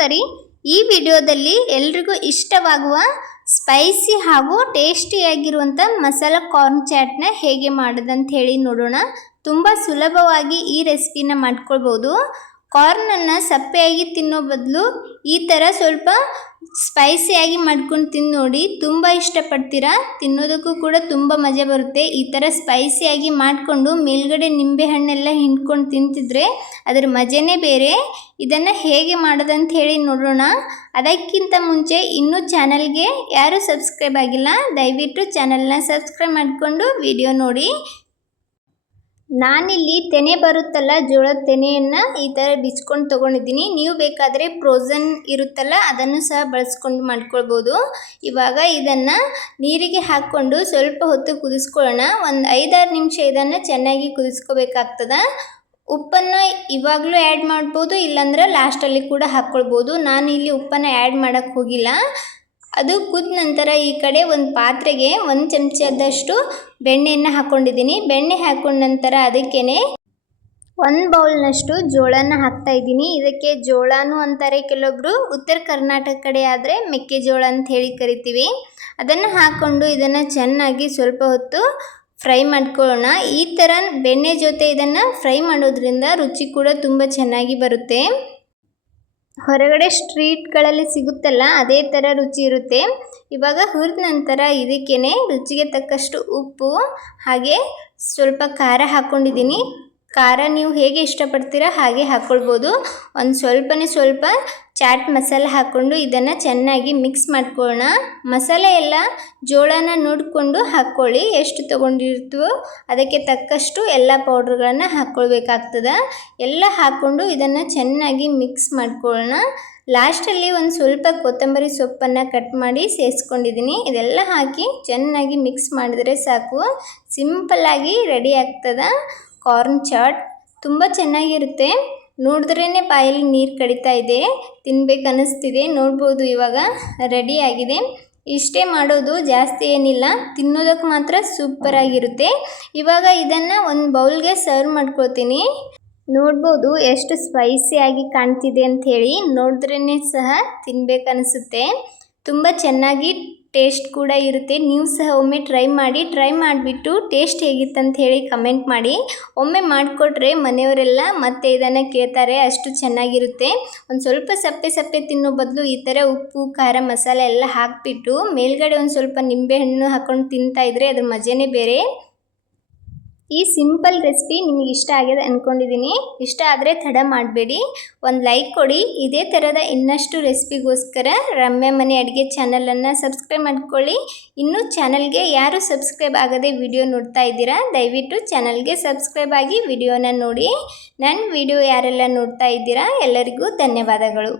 ನಮಸ್ಕಾರ. ಈ ವಿಡಿಯೋದಲ್ಲಿ ಎಲ್ರಿಗೂ ಇಷ್ಟವಾಗುವ ಸ್ಪೈಸಿ ಹಾಗೂ ಟೇಸ್ಟಿಯಾಗಿರುವಂಥ ಮಸಾಲಾ ಕಾರ್ನ್ ಚಾಟ್ನ ಹೇಗೆ ಮಾಡೋದಂತ ಹೇಳಿ ನೋಡೋಣ. ತುಂಬ ಸುಲಭವಾಗಿ ಈ ರೆಸಿಪಿನ ಮಾಡ್ಕೊಳ್ಬೋದು. ಕಾರ್ನನ್ನು ಸಪ್ಪೆಯಾಗಿ ತಿನ್ನೋ ಬದಲು ಈ ಥರ ಸ್ವಲ್ಪ ಸ್ಪೈಸಿಯಾಗಿ ಮಾಡ್ಕೊಂಡು ತಿಂದು ನೋಡಿ, ತುಂಬ ಇಷ್ಟಪಡ್ತೀರಾ. ತಿನ್ನೋದಕ್ಕೂ ಕೂಡ ತುಂಬ ಮಜಾ ಬರುತ್ತೆ. ಈ ಥರ ಸ್ಪೈಸಿಯಾಗಿ ಮಾಡಿಕೊಂಡು ಮೇಲ್ಗಡೆ ನಿಂಬೆ ಹಣ್ಣೆಲ್ಲ ಹಿಂಡ್ಕೊಂಡು ತಿಂತಿದ್ರೆ ಅದರ ಮಜನೇ ಬೇರೆ. ಇದನ್ನು ಹೇಗೆ ಮಾಡೋದಂತ ಹೇಳಿ ನೋಡೋಣ. ಅದಕ್ಕಿಂತ ಮುಂಚೆ ಇನ್ನೂ ಚಾನಲ್ಗೆ ಯಾರು ಸಬ್ಸ್ಕ್ರೈಬ್ ಆಗಿಲ್ಲ, ದಯವಿಟ್ಟು ಚಾನಲ್ನ ಸಬ್ಸ್ಕ್ರೈಬ್ ಮಾಡಿಕೊಂಡು ವಿಡಿಯೋ ನೋಡಿ. ನಾನಿಲ್ಲಿ ತೆನೆ ಬರುತ್ತಲ್ಲ, ಜೋಳದ ತೆನೆಯನ್ನು ಈ ಥರ ಬಿಚ್ಕೊಂಡು ತೊಗೊಂಡಿದ್ದೀನಿ. ನೀವು ಬೇಕಾದರೆ ಫ್ರೋಝನ್ ಇರುತ್ತಲ್ಲ ಅದನ್ನು ಸಹ ಬಳಸ್ಕೊಂಡು ಮಾಡ್ಕೊಳ್ಬೋದು. ಇವಾಗ ಇದನ್ನು ನೀರಿಗೆ ಹಾಕ್ಕೊಂಡು ಸ್ವಲ್ಪ ಹೊತ್ತು ಕುದಿಸ್ಕೊಳ್ಳೋಣ. ಒಂದು 5-6 ನಿಮಿಷ ಇದನ್ನು ಚೆನ್ನಾಗಿ ಕುದಿಸ್ಕೋಬೇಕಾಗ್ತದೆ. ಉಪ್ಪನ್ನು ಇವಾಗಲೂ ಆ್ಯಡ್ ಮಾಡ್ಬೋದು, ಇಲ್ಲಾಂದ್ರೆ ಲಾಸ್ಟಲ್ಲಿ ಕೂಡ ಹಾಕ್ಕೊಳ್ಬೋದು. ನಾನು ಇಲ್ಲಿ ಉಪ್ಪನ್ನು ಆ್ಯಡ್ ಮಾಡೋಕ್ಕೆ ಹೋಗಿಲ್ಲ. ಅದು ಕುದ ನಂತರ ಈ ಕಡೆ ಒಂದು ಪಾತ್ರೆಗೆ 1 ಚಮಚದಷ್ಟು ಬೆಣ್ಣೆಯನ್ನು ಹಾಕ್ಕೊಂಡಿದ್ದೀನಿ. ಬೆಣ್ಣೆ ಹಾಕ್ಕೊಂಡ ನಂತರ ಅದಕ್ಕೇ 1 ಬೌಲ್ನಷ್ಟು ಜೋಳನ ಹಾಕ್ತಾಯಿದ್ದೀನಿ. ಇದಕ್ಕೆ ಜೋಳನೂ ಅಂತಾರೆ ಕೆಲವೊಬ್ಬರು, ಉತ್ತರ ಕರ್ನಾಟಕ ಕಡೆ ಆದರೆ ಮೆಕ್ಕೆಜೋಳ ಅಂತ ಹೇಳಿ ಕರಿತೀವಿ. ಅದನ್ನು ಹಾಕ್ಕೊಂಡು ಇದನ್ನು ಚೆನ್ನಾಗಿ ಸ್ವಲ್ಪ ಹೊತ್ತು ಫ್ರೈ ಮಾಡ್ಕೊಳ್ಳೋಣ. ಈ ಥರ ಬೆಣ್ಣೆ ಜೊತೆ ಇದನ್ನು ಫ್ರೈ ಮಾಡೋದ್ರಿಂದ ರುಚಿ ಕೂಡ ತುಂಬ ಚೆನ್ನಾಗಿ ಬರುತ್ತೆ. ಹೊರಗಡೆ ಸ್ಟ್ರೀಟ್ಗಳಲ್ಲಿ ಸಿಗುತ್ತಲ್ಲ ಅದೇ ಥರ ರುಚಿ ಇರುತ್ತೆ. ಇವಾಗ ಹುರಿದ ನಂತರ ಇದಕ್ಕೇ ರುಚಿಗೆ ತಕ್ಕಷ್ಟು ಉಪ್ಪು ಹಾಗೆ ಸ್ವಲ್ಪ ಖಾರ ಹಾಕ್ಕೊಂಡಿದ್ದೀನಿ. ಖಾರ ನೀವು ಹೇಗೆ ಇಷ್ಟಪಡ್ತೀರಾ ಹಾಗೆ ಹಾಕ್ಕೊಳ್ಬೋದು. ಒಂದು ಸ್ವಲ್ಪ ಚಾಟ್ ಮಸಾಲೆ ಹಾಕ್ಕೊಂಡು ಇದನ್ನು ಚೆನ್ನಾಗಿ ಮಿಕ್ಸ್ ಮಾಡ್ಕೊಳ್ಳೋಣ. ಮಸಾಲೆ ಎಲ್ಲ ಜೋಳನ ನೋಡಿಕೊಂಡು ಹಾಕ್ಕೊಳ್ಳಿ. ಎಷ್ಟು ತೊಗೊಂಡಿರ್ತೀವೋ ಅದಕ್ಕೆ ತಕ್ಕಷ್ಟು ಎಲ್ಲ ಪೌಡ್ರ್ಗಳನ್ನು ಹಾಕ್ಕೊಳ್ಬೇಕಾಗ್ತದೆ. ಎಲ್ಲ ಹಾಕ್ಕೊಂಡು ಇದನ್ನು ಚೆನ್ನಾಗಿ ಮಿಕ್ಸ್ ಮಾಡ್ಕೊಳ್ಳೋಣ. ಲಾಸ್ಟಲ್ಲಿ ಒಂದು ಸ್ವಲ್ಪ ಕೊತ್ತಂಬರಿ ಸೊಪ್ಪನ್ನು ಕಟ್ ಮಾಡಿ ಸೇರಿಸ್ಕೊಂಡಿದ್ದೀನಿ. ಇದೆಲ್ಲ ಹಾಕಿ ಚೆನ್ನಾಗಿ ಮಿಕ್ಸ್ ಮಾಡಿದರೆ ಸಾಕು. ಸಿಂಪಲ್ಲಾಗಿ ರೆಡಿ ಆಗ್ತದೆ ಕಾರ್ನ್ ಚಾಟ್. ತುಂಬ ಚೆನ್ನಾಗಿರುತ್ತೆ. ನೋಡಿದ್ರೇ ಬಾಯಲ್ಲಿ ನೀರು ಕಡಿತಾ ಇದೆ, ತಿನ್ಬೇಕು ಅನ್ನಿಸ್ತಿದೆ. ನೋಡ್ಬೋದು ಇವಾಗ ರೆಡಿ ಆಗಿದೆ. ಇಷ್ಟೇ ಮಾಡೋದು, ಜಾಸ್ತಿ ಏನಿಲ್ಲ. ತಿನ್ನೋದಕ್ಕೆ ಮಾತ್ರ ಸೂಪರಾಗಿರುತ್ತೆ. ಇವಾಗ ಇದನ್ನು ಒಂದು ಬೌಲ್ಗೆ ಸರ್ವ್ ಮಾಡ್ಕೊಳ್ತೀನಿ. ನೋಡ್ಬೋದು ಎಷ್ಟು ಸ್ಪೈಸಿಯಾಗಿ ಕಾಣ್ತಿದೆ ಅಂಥೇಳಿ. ನೋಡಿದ್ರೇ ಸಹ ತಿನ್ಬೇಕು ಅನಿಸುತ್ತೆ. ತುಂಬ ಚೆನ್ನಾಗಿ ಟೇಸ್ಟ್ ಕೂಡ ಇರುತ್ತೆ. ನೀವು ಸಹ ಒಮ್ಮೆ ಟ್ರೈ ಮಾಡಿಬಿಟ್ಟು ಟೇಸ್ಟ್ ಹೇಗಿತ್ತಂತ ಹೇಳಿ ಕಮೆಂಟ್ ಮಾಡಿ. ಒಮ್ಮೆ ಮಾಡಿಕೊಟ್ರೆ ಮನೆಯವರೆಲ್ಲ ಮತ್ತೆ ಇದನ್ನು ಕೇಳ್ತಾರೆ, ಅಷ್ಟು ಚೆನ್ನಾಗಿರುತ್ತೆ. ಒಂದು ಸ್ವಲ್ಪ ಸಪ್ಪೆ ತಿನ್ನೋ ಬದಲು ಈ ಥರ ಉಪ್ಪು ಖಾರ ಮಸಾಲೆ ಎಲ್ಲ ಹಾಕಿಬಿಟ್ಟು ಮೇಲ್ಗಡೆ ಒಂದು ಸ್ವಲ್ಪ ನಿಂಬೆಹಣ್ಣು ಹಾಕ್ಕೊಂಡು ತಿಂತಾಯಿದ್ರೆ ಅದ್ರ ಮಜನೇ ಬೇರೆ. ಈ ಸಿಂಪಲ್ ರೆಸಿಪಿ ನಿಮಗೆ ಇಷ್ಟ ಆಗಿದೆ ಅಂದ್ಕೊಂಡಿದ್ದೀನಿ. ಇಷ್ಟ ಆದರೆ ತಡ ಮಾಡಬೇಡಿ, ಒಂದು ಲೈಕ್ ಕೊಡಿ. ಇದೇ ಥರದ ಇನ್ನಷ್ಟು ರೆಸಿಪಿಗೋಸ್ಕರ ರಮ್ಯಾ ಮನೆ ಅಡುಗೆ ಚಾನಲನ್ನು ಸಬ್ಸ್ಕ್ರೈಬ್ ಮಾಡ್ಕೊಳ್ಳಿ. ಇನ್ನೂ ಚಾನಲ್ಗೆ ಯಾರು ಸಬ್ಸ್ಕ್ರೈಬ್ ಆಗದೆ ವಿಡಿಯೋ ನೋಡ್ತಾ ಇದ್ದೀರಾ, ದಯವಿಟ್ಟು ಚಾನಲ್ಗೆ ಸಬ್ಸ್ಕ್ರೈಬ್ ಆಗಿ ವಿಡಿಯೋನ ನೋಡಿ. ನನ್ನ ವಿಡಿಯೋ ಯಾರೆಲ್ಲ ನೋಡ್ತಾ ಇದ್ದೀರಾ ಎಲ್ಲರಿಗೂ ಧನ್ಯವಾದಗಳು.